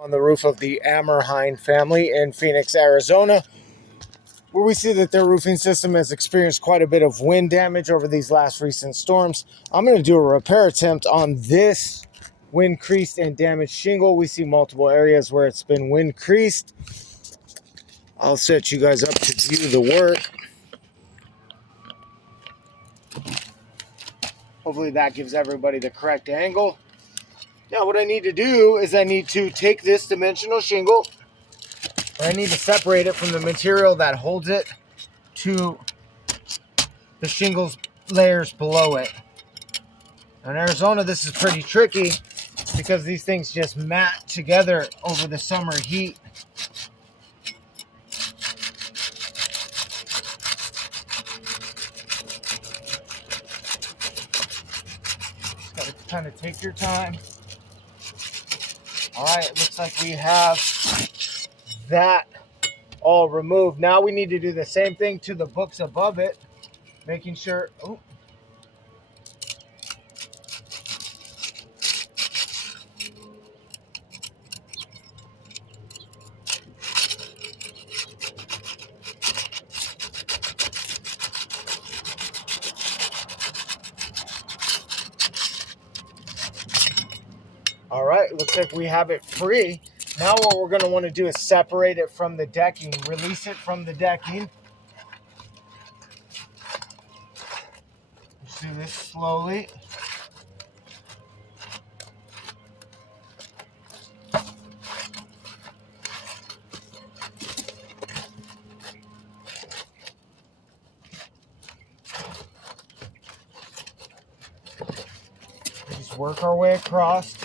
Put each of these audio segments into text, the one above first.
On the roof of the Amrhein family in Phoenix, Arizona, where we see that their roofing system has experienced quite a bit of wind damage over these last recent storms. I'm going to do a repair attempt on this wind creased and damaged shingle. We see multiple areas where it's been wind creased. I'll set you guys up to view the work. Hopefully that gives everybody the correct angle. Now what I need to do is I need to take this dimensional shingle. I need to separate it from the material that holds it to the shingles layers below it. In Arizona, this is pretty tricky because these things just mat together over the summer heat. Just gotta kind of take your time. All right, it looks like we have that all removed. Now we need to do the same thing to the books above it, making sure. Oh. All right, looks like we have it free. Now what we're going to want to do is separate it from the decking, release it from the decking. Just do this slowly. Just work our way across.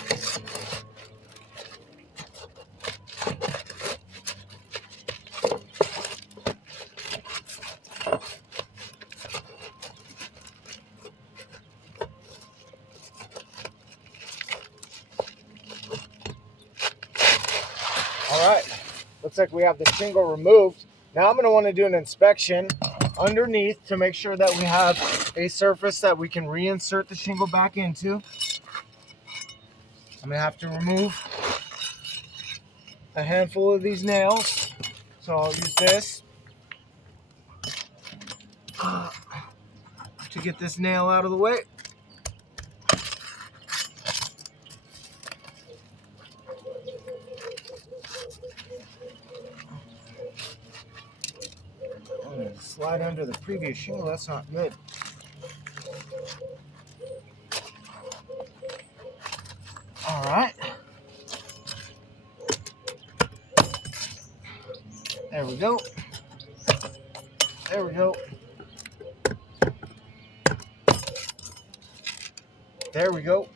All right, looks like we have the shingle removed. Now I'm going to want to do an inspection underneath to make sure that we have a surface that we can reinsert the shingle back into. I'm going to have to remove a handful of these nails. So I'll use this to get this nail out of the way. I'm going to slide under the previous shingle. That's not good. All right. There we go. There we go. There we go.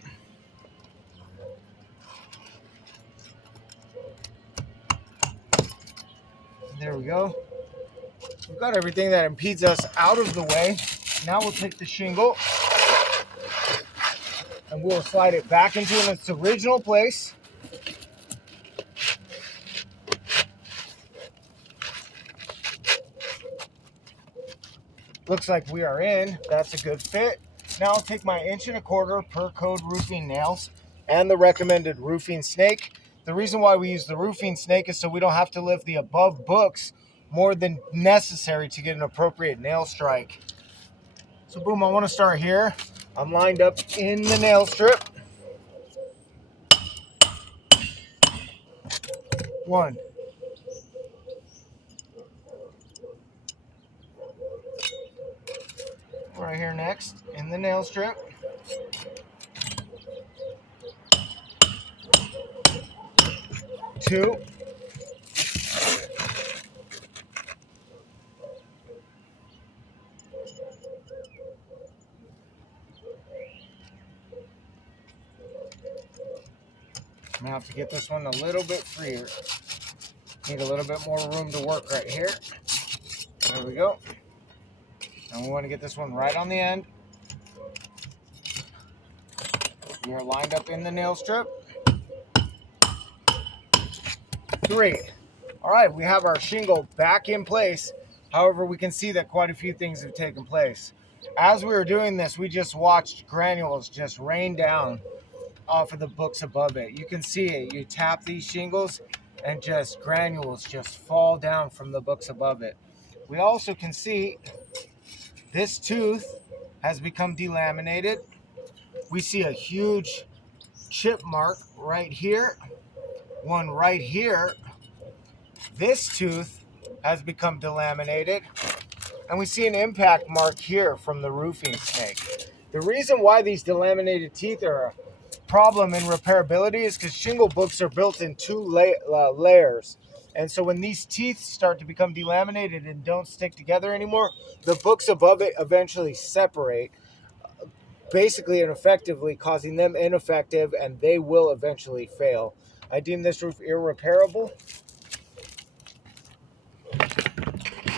There we go. We've got everything that impedes us out of the way. Now we'll take the shingle and we'll slide it back into its original place. Looks like we are in. That's a good fit. Now I'll take my 1.25" per code roofing nails and the recommended roofing snake. The reason why we use the roofing snake is so we don't have to lift the above books more than necessary to get an appropriate nail strike. So boom, I want to start here. I'm lined up in the nail strip. 1. Right here next in the nail strip. 2. I'm gonna have to get this one a little bit freer. Need a little bit more room to work right here. There we go. And we want to get this one right on the end. We are lined up in the nail strip. 3. All right, we have our shingle back in place. However, we can see that quite a few things have taken place. As we were doing this, we just watched granules just rain down. off of the books above it. You can see it. You tap these shingles and just granules just fall down from the books above it. We also can see this tooth has become delaminated. We see a huge chip mark right here, one right here. This tooth has become delaminated, and we see an impact mark here from the roofing snake. The reason why these delaminated teeth are a problem in repairability is because shingle books are built in two layers. And so when these teeth start to become delaminated and don't stick together anymore, the books above it eventually separate, basically and effectively causing them ineffective, and they will eventually fail. I deem this roof irreparable.